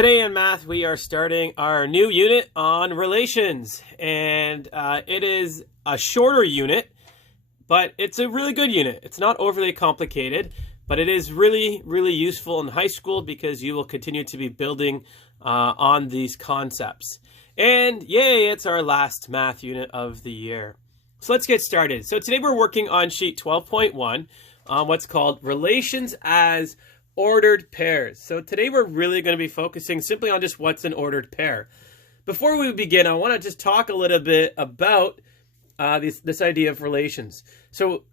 Today in math, we are starting our new unit on relations, and it is a shorter unit, but it's a really good unit. It's not overly complicated, but it is really, really useful in high school because you will continue to be building on these concepts. And yay, it's our last math unit of the year. So let's get started. So today we're working on sheet 12.1 on what's called relations as ordered pairs. So today we're really going to be focusing simply on just what's an ordered pair. Before we begin, I want to just talk a little bit about this idea of relations. So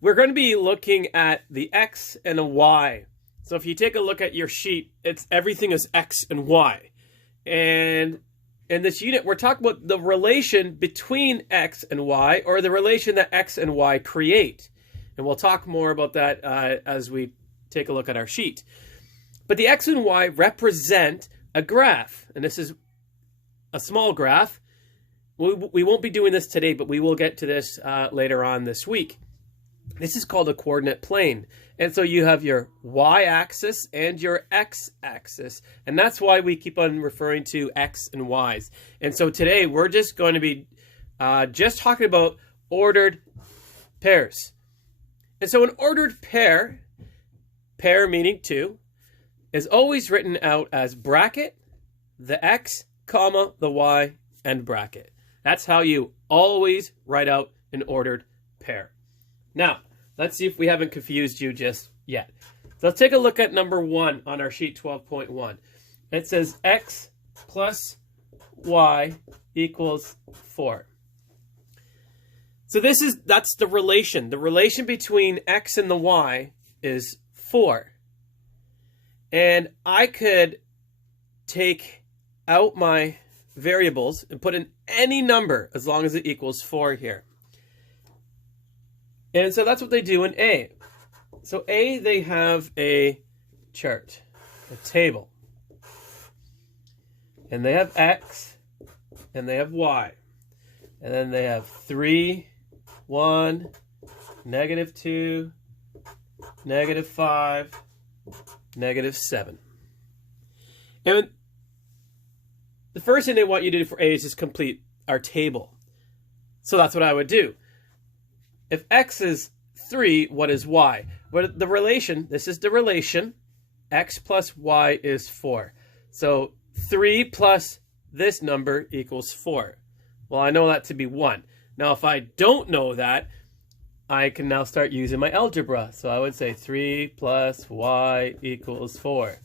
we're going to be looking at the x and a y. So if you take a look at your sheet, everything is x and y. And in this unit, we're talking about the relation between x and y, or the relation that x and y create. And we'll talk more about that as we take a look at our sheet. But the x and y represent a graph, and this is a small graph. We won't be doing this today, but we will get to this later on this week. This is called a coordinate plane. And so you have your y-axis and your x-axis, and that's why we keep on referring to x and y's. And so today we're just going to be just talking about ordered pairs. And so an ordered pair meaning 2, is always written out as bracket, the x, comma, the y, and bracket. That's how you always write out an ordered pair. Now, let's see if we haven't confused you just yet. So let's take a look at number 1 on our sheet 12.1. It says x plus y equals 4. So that's the relation. The relation between x and the y is 4. And I could take out my variables and put in any number as long as it equals 4 here. And so that's what they do in A. So A, they have a chart, a table. And they have X, and they have Y. And then they have 3, 1, -2, -5, -7. And the first thing they want you to do for A is just complete our table. So that's what I would do. If x is 3, what is y? Well, the relation, this is the relation, x plus y is 4. So 3 plus this number equals 4. Well, I know that to be 1. Now, if I don't know that, I can now start using my algebra. So I would say 3 plus y equals 4.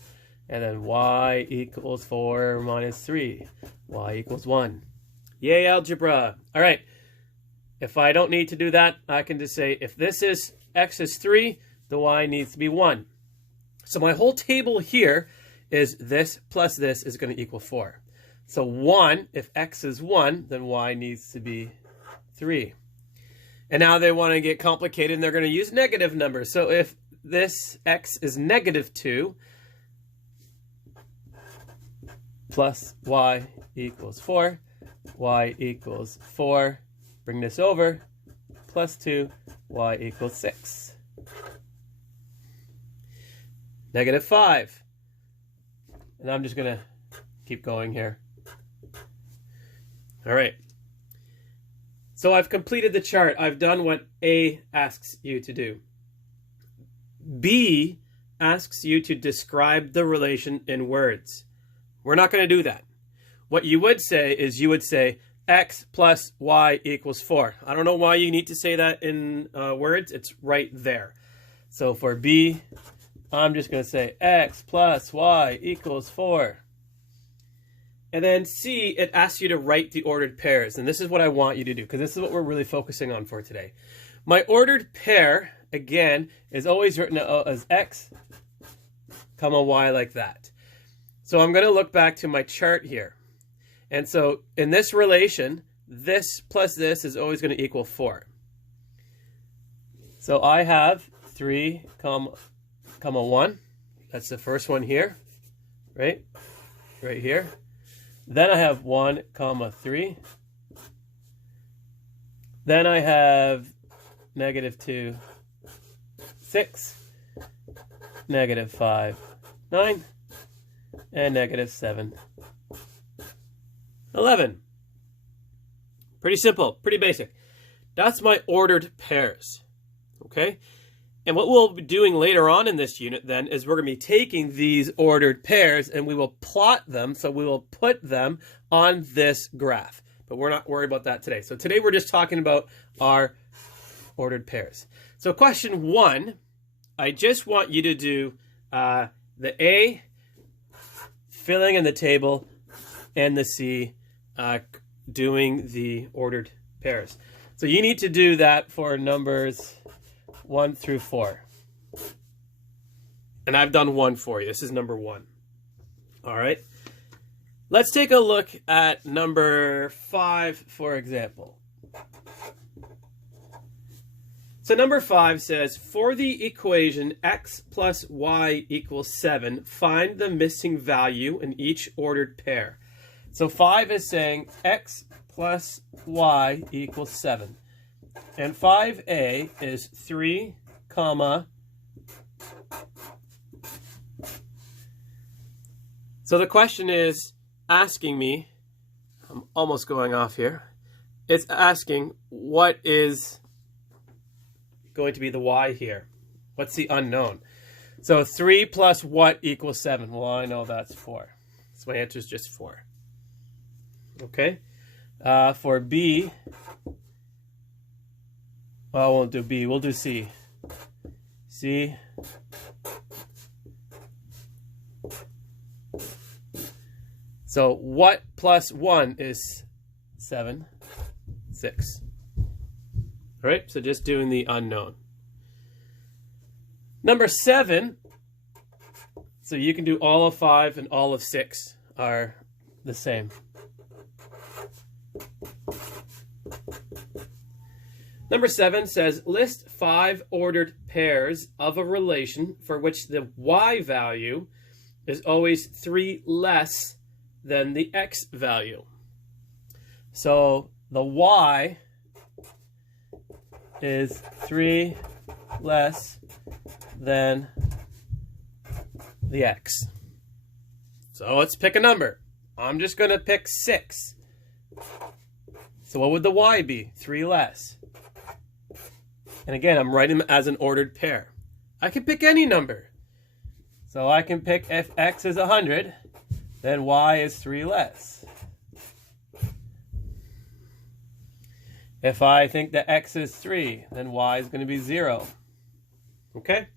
And then y equals 4 minus 3. Y equals 1. Yay, algebra. All right. If I don't need to do that, I can just say if this is x is 3, the y needs to be 1. So my whole table here is this plus this is going to equal 4. So 1, if x is 1, then y needs to be 3. And now they want to get complicated, and they're going to use negative numbers. So if this x is -2 plus y equals 4, y equals 4, bring this over, plus 2, y equals 6. -5. And I'm just going to keep going here. All right. So I've completed the chart. I've done what A asks you to do. B asks you to describe the relation in words. We're not going to do that. What you would say is you would say x plus y equals 4. I don't know why you need to say that in words. It's right there. So for B, I'm just going to say x plus y equals 4. And then C, it asks you to write the ordered pairs. And this is what I want you to do, because this is what we're really focusing on for today. My ordered pair, again, is always written out as x, comma y like that. So I'm going to look back to my chart here. And so in this relation, this plus this is always going to equal 4. So I have 3, comma 1. That's the first one here, right? Right here. Then I have 1, comma 3. Then I have -2, 6, -5, 9, and -7, 11. Pretty simple, pretty basic. That's my ordered pairs, okay? And what we'll be doing later on in this unit then is we're going to be taking these ordered pairs and we will plot them, so we will put them on this graph. But we're not worried about that today. So today we're just talking about our ordered pairs. So question 1, I just want you to do the A, filling in the table, and the C, doing the ordered pairs. So you need to do that for numbers 1 through 4. And I've done 1 for you. This is number 1. All right. Let's take a look at number 5, for example. So number 5 says, for the equation x plus y equals 7, find the missing value in each ordered pair. So 5 is saying x plus y equals 7. And 5a is 3, comma. So the question is asking me, I'm almost going off here, it's asking what is going to be the y here. What's the unknown? So 3 plus what equals 7? Well, I know that's 4. So my answer is just 4. Okay. For B, well, I won't do B. We'll do C. C. So what plus 1 is 7? 6. All right, so just doing the unknown. Number 7, so you can do all of 5 and all of 6 are the same. Number 7 says, list 5 ordered pairs of a relation for which the y value is always 3 less than the x value. So the y is 3 less than the x. So let's pick a number. I'm just going to pick 6. So what would the y be? 3 less. And again, I'm writing them as an ordered pair. I can pick any number. So I can pick, if x is 100, then y is 3 less. If I think that x is 3, then y is going to be 0. Okay?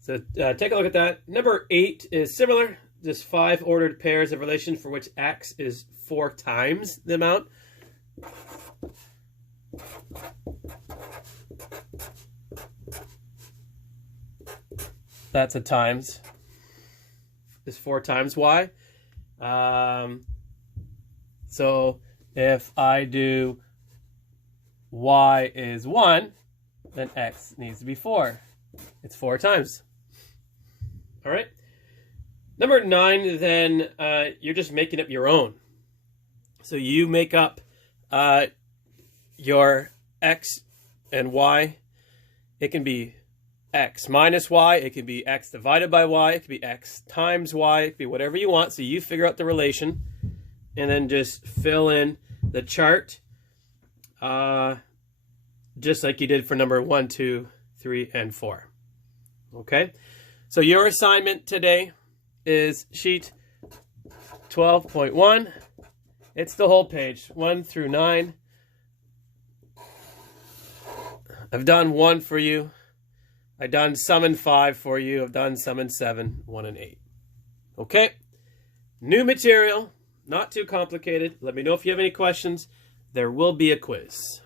So take a look at that. Number 8 is similar. Just 5 ordered pairs of relation for which x is 4 times the amount. That's a times. Is 4 times y. So if I do y is 1, then x needs to be 4. It's 4 times. All right. Number 9, then you're just making up your own. So you make up your x and y. It can be x minus y. It can be x divided by y. It can be x times y. It can be whatever you want. So you figure out the relation and then just fill in the chart just like you did for number 1, 2, 3, and 4. Okay? So your assignment today is sheet 12.1. It's the whole page, 1 through 9. I've done 1 for you. I've done sum and 5 for you. I've done sum and 7, 1 and 8. Okay? New material, not too complicated. Let me know if you have any questions. There will be a quiz.